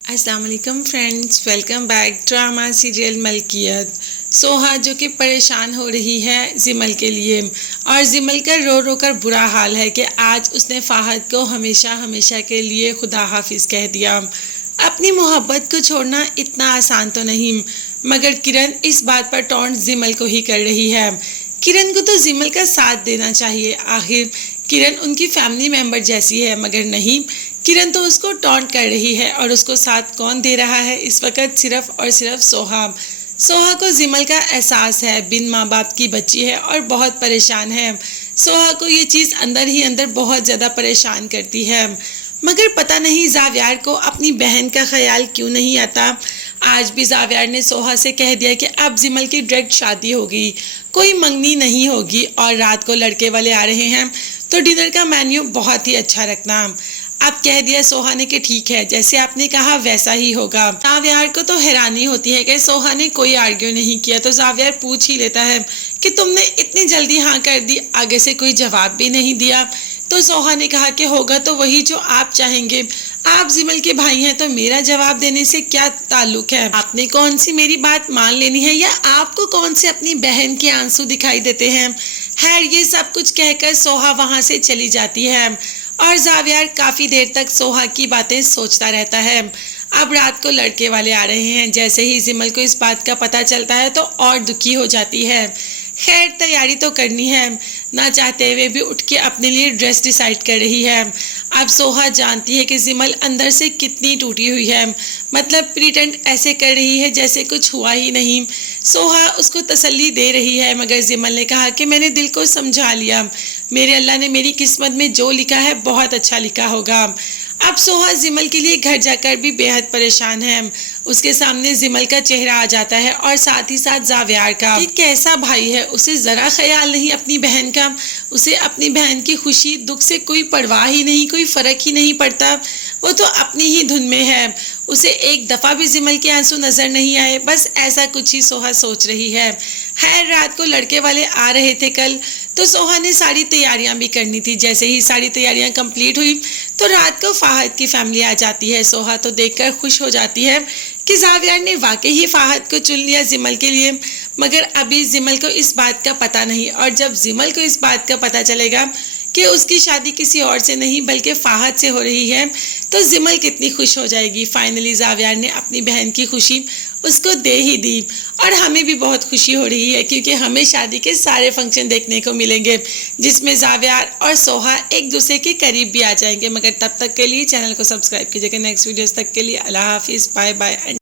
अस्सलाम वालेकुम friends, welcome back drama serial Malkiyat. Soha जो कि परेशान हो रही है जिमल के लिए, और जिमल का रो रो कर बुरा हाल है कि आज उसने फ़ाहद को हमेशा हमेशा के लिए खुदा हाफिज़ कह दिया। अपनी मोहब्बत को छोड़ना इतना आसान तो नहीं, मगर किरण इस बात पर टॉन्ट जिमल को ही कर रही है। किरण को तो जिमल का साथ देना चाहिए, आखिर किरण उनकी फैमिली मेंबर जैसी है, मगर नहीं, किरण तो उसको टॉन्ट कर रही है। और उसको साथ कौन दे रहा है इस वक्त? सिर्फ और सिर्फ सोहा। सोहा को जिमल का एहसास है, बिन माँ बाप की बच्ची है और बहुत परेशान है। सोहा को ये चीज़ अंदर ही अंदर बहुत ज़्यादा परेशान करती है, मगर पता नहीं जावियार को अपनी बहन का ख्याल क्यों नहीं आता। आज भी जावियार ने सोहा से कह दिया कि अब जिमल की डायरेक्ट शादी होगी, कोई मंगनी नहीं होगी, और रात को लड़के वाले आ रहे हैं तो डिनर का मेन्यू बहुत ही अच्छा रखना। अब कह दिया सोहा ने कि ठीक है, जैसे आपने कहा वैसा ही होगा। जावियार को तो हैरानी होती है कि सोहा ने कोई आर्ग्यू नहीं किया, तो जावियार पूछ ही लेता है कि तुमने इतनी जल्दी हाँ कर दी, आगे से कोई जवाब भी नहीं दिया। तो सोहा ने कहा कि होगा तो वही जो आप चाहेंगे, आप जिमल के भाई हैं तो मेरा जवाब देने से क्या ताल्लुक है? आपने कौन सी मेरी बात मान लेनी है, या आपको कौन से अपनी बहन के आंसू दिखाई देते हैं? खैर, ये सब कुछ कहकर सोहा वहां से चली जाती है, और जावियार काफी देर तक सोहा की बातें सोचता रहता है। अब रात को लड़के वाले आ रहे हैं। जैसे ही जिमल को इस बात का पता चलता है तो और दुखी हो जाती है। खैर, तैयारी तो करनी है, ना चाहते हुए भी उठ के अपने लिए ड्रेस डिसाइड कर रही है। अब सोहा जानती है कि जिमल अंदर से कितनी टूटी हुई है, मतलब प्रिटेंड ऐसे कर रही है जैसे कुछ हुआ ही नहीं। सोहा उसको तसल्ली दे रही है, मगर जिमल ने कहा कि मैंने दिल को समझा लिया, मेरे अल्लाह ने मेरी किस्मत में जो लिखा है बहुत अच्छा लिखा होगा। अब सोहा जिमल के लिए घर जाकर भी बेहद परेशान है। उसके सामने जिमल का चेहरा आ जाता है, और साथ ही साथ जावियार का। ये कैसा भाई है, उसे ज़रा ख्याल नहीं अपनी बहन का। उसे अपनी बहन की खुशी दुख से कोई परवाह ही नहीं, कोई फ़र्क ही नहीं पड़ता। वो तो अपनी ही धुन में है। उसे एक दफ़ा भी जिमल के आंसू नज़र नहीं आए। बस ऐसा कुछ ही सोहा सोच रही है। खैर, रात को लड़के वाले आ रहे थे कल, तो सोहा ने सारी तैयारियां भी करनी थी। जैसे ही सारी तैयारियां कंप्लीट हुई तो रात को फ़ाहद की फैमिली आ जाती है। सोहा तो देखकर खुश हो जाती है कि जावियार ने वाकई ही फ़ाहद को चुन लिया जिमल के लिए, मगर अभी जिमल को इस बात का पता नहीं। और जब जिमल को इस बात का पता चलेगा कि उसकी शादी किसी और से नहीं बल्कि फ़ाहद से हो रही है, तो जिमल कितनी खुश हो जाएगी। फाइनली जावियार ने अपनी बहन की खुशी उसको दे ही दी, और हमें भी बहुत खुशी हो रही है क्योंकि हमें शादी के सारे फंक्शन देखने को मिलेंगे, जिसमें जावियार और सोहा एक दूसरे के करीब भी आ जाएंगे। मगर तब तक के लिए चैनल को सब्सक्राइब कीजिएगा। नेक्स्ट वीडियोस तक के लिए अल्लाह हाफिज़, बाय बाय।